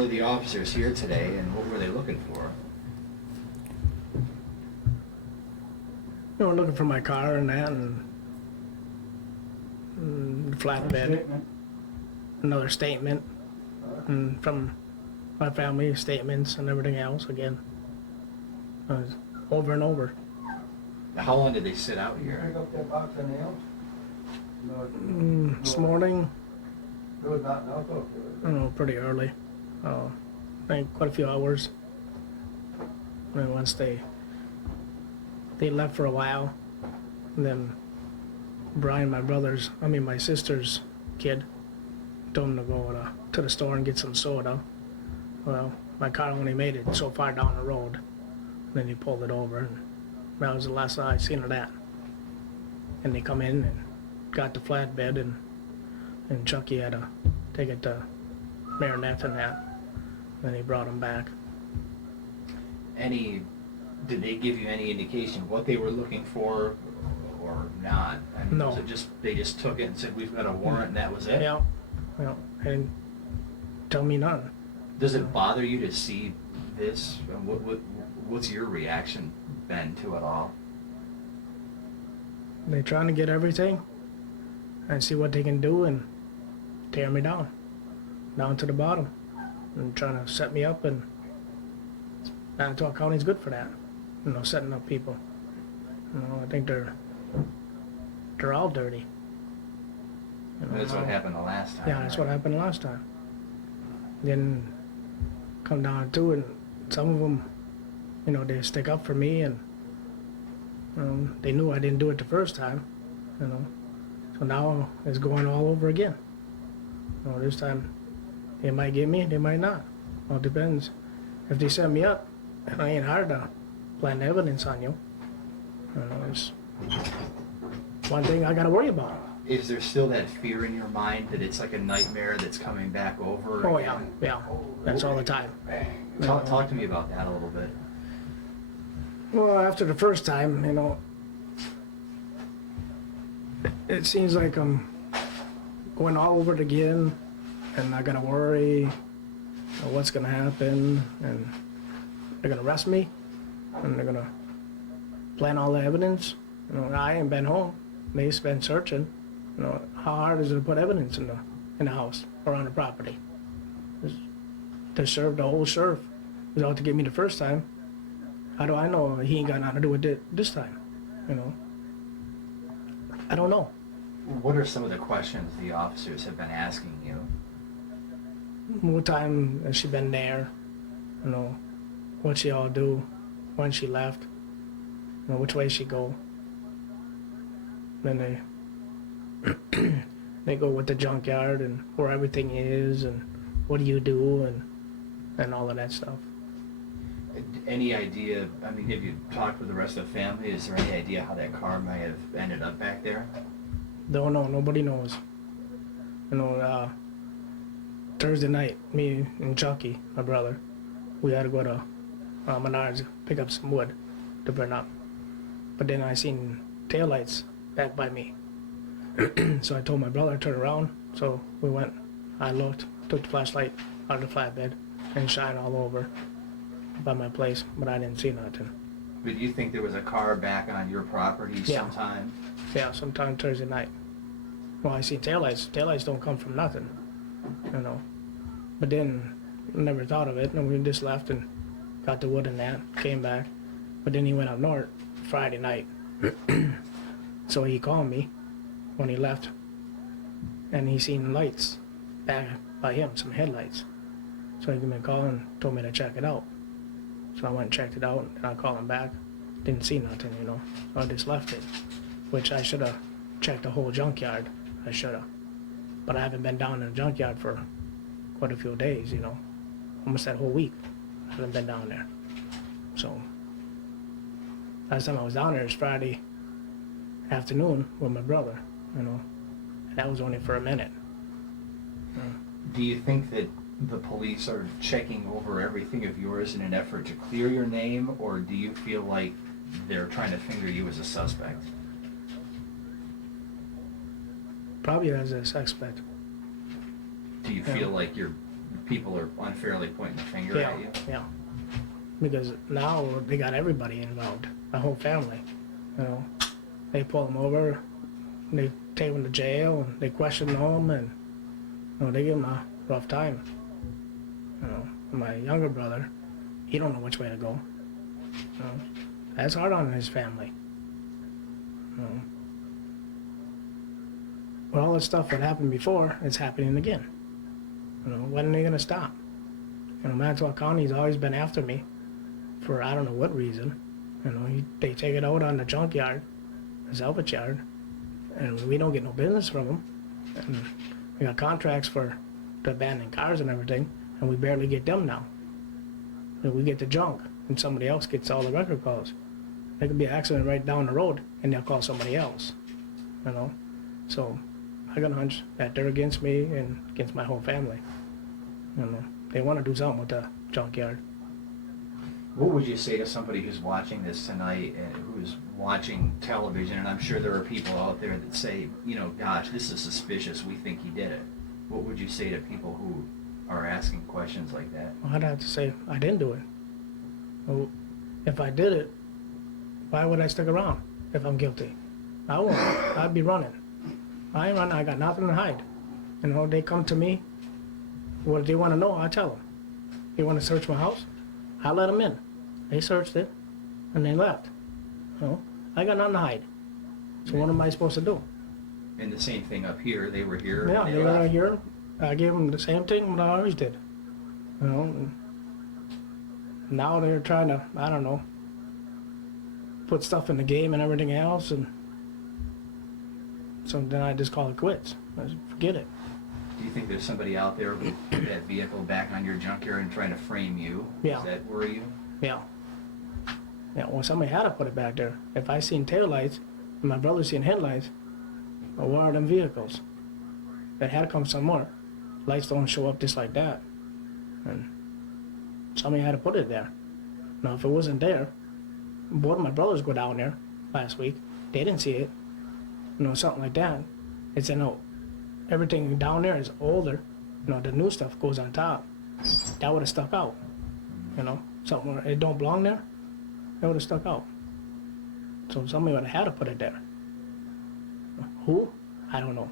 were the officers here today, and what were they looking for? You know, looking for my car and that, and flatbed. Another statement, and from my family, statements and everything else again. Over and over. How long did they sit out here? Pick up that box of nails? This morning, There was nothing else up there. I don't know, pretty early. I think quite a few hours. And once they left for a while, and then Brian, my sister's kid, told him to go to the store and get some soda. Well, my car only made it so far down the road. Then he pulled it over, and that was the last I seen of that. And they come in and got the flatbed, and Chucky had to take it to Marinette and that. Then he brought him back. Did they give you any indication what they were looking for or not? I mean, No. Was it they just took it and said, we've got a warrant and that was it? Yeah, and tell me none. Does it bother you to see this? And what's your reaction been to it all? They're trying to get everything and see what they can do and tear me down to the bottom, and trying to set me up. And Manitowoc County's good for that, setting up people. I think they're all dirty. That's what happened the last time. Yeah, that's what happened last time. Then come down to it, some of them, they stick up for me, and they knew I didn't do it the first time, So now it's going all over again. This time they might get me, they might not. Well, it depends. If they set me up, it ain't hard to plant evidence on you. It's one thing I gotta worry about. Is there still that fear in your mind that it's like a nightmare that's coming back over? Oh again? yeah, that's all the time. Talk to me about that a little bit. Well, after the first time, it seems like I'm going all over it again, and I gotta worry what's gonna happen, and they're gonna arrest me, and they're gonna plant all the evidence. I ain't been home. They've been searching. How hard is it to put evidence in the house or on the property? To serve the whole sheriff was out to get me the first time. How do I know he ain't got nothing to do with it this time? I don't know. What are some of the questions the officers have been asking you? What time has she been there? What she all do? When she left? Which way she go? Then they go with the junkyard and where everything is, and what do you do, and all of that stuff. Any idea, have you talked with the rest of the family? Is there any idea how that car might have ended up back there? Don't know, nobody knows. Thursday night, me and Chucky, my brother, we had to go to Menards, pick up some wood to burn up. But then I seen taillights back by me. So I told my brother to turn around. So we went, I looked, took the flashlight out of the flatbed and shined all over by my place, but I didn't see nothing. But do you think there was a car back on your property sometime? Yeah, sometime Thursday night. Well, I seen taillights. Taillights don't come from nothing, But then, never thought of it, and we just left and got the wood and that, came back. But then he went up north Friday night. So he called me when he left, and he seen lights back by him, some headlights. So he gave me a call and told me to check it out. So I went and checked it out, and I called him back. Didn't see nothing, So I just left it, which I should have checked the whole junkyard. I should have. But I haven't been down in the junkyard for quite a few days, Almost that whole week. I haven't been down there. So last time I was down there was Friday afternoon with my brother, And that was only for a minute. Do you think that the police are checking over everything of yours in an effort to clear your name, or do you feel like they're trying to finger you as a suspect? Probably as a suspect. Do you feel like you're people are unfairly pointing the finger Yeah, at you? yeah. Because now they got everybody involved, the whole family. You know, they pull them over, they take them to jail, and they question them, and you know, they give them a rough time. You know, my younger brother, he don't know which way to go. You know, that's hard on his family. You know, but all this stuff that happened before, it's happening again. You know, when are they gonna stop? You know, Maxwell County's always been after me for I don't know what reason. You know, they take it out on the junkyard, the salvage yard, and we don't get no business from them. And we got contracts for the abandoned cars and everything, and we barely get them now. And we get the junk, and somebody else gets all the record calls. There could be an accident right down the road, and they'll call somebody else. You know, so I got a hunch that they're against me and against my whole family. You know, they want to do something with the junkyard. What would you say to somebody who's watching this tonight and who's watching television, and I'm sure there are people out there that say, you know, gosh, this is suspicious, we think he did it. What would you say to people who are asking questions like that? Well, I'd have to say I didn't do it. Well, if I did it, why would I stick around if I'm guilty? I won't. I'd be running. I ain't running. I got nothing to hide. You know, they come to me. What they want to know, I tell them. They want to search my house, I let them in. They searched it, and they left. You know, I got nothing to hide. So what am I supposed to do? And the same thing up here, they were here. Yeah, and they left. were here. I gave them the same thing what I always did. You know, and now they're trying to, I don't know, put stuff in the game and everything else, and so then I just call it quits. I just forget it. Do you think there's somebody out there who put that vehicle back on your junkyard and trying to frame you? Yeah. Does that worry you? Yeah. Yeah, well, somebody had to put it back there. If I seen taillights and my brother seen headlights, well, where are them vehicles? They had to come somewhere. Lights don't show up just like that. And somebody had to put it there. Now, if it wasn't there, both of my brothers go down there last week. They didn't see it. You know, something like that. They said, no, everything down there is older. You know, the new stuff goes on top. That would have stuck out. You know, something where it don't belong there, it would have stuck out. So somebody would have had to put it there. Who? I don't know.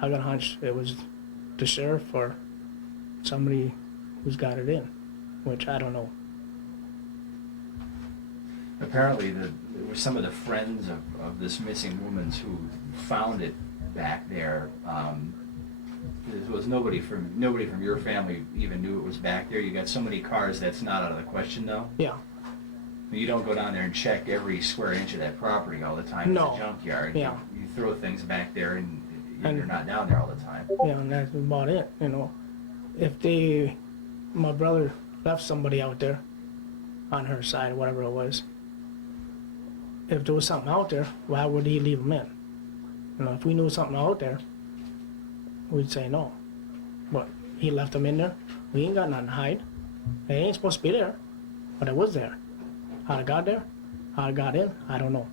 I got a hunch it was the sheriff or somebody who's got it in, which I don't know. Apparently, there were some of the friends of this missing woman's who found it back there. There was nobody from your family even knew it was back there. You got so many cars, that's not out of the question, though. Yeah. You don't go down there and check every square inch of that property all the time. No. It's a junkyard. Yeah. You throw things back there, and And- you're not down there all the time. Yeah, and that's about it, you know. If my brother left somebody out there on her side, whatever it was, if there was something out there, why would he leave them in? You know, if we knew something out there, we'd say no. But he left them in there. We ain't got nothing to hide. They ain't supposed to be there, but it was there. How it got there, how it got in, I don't know.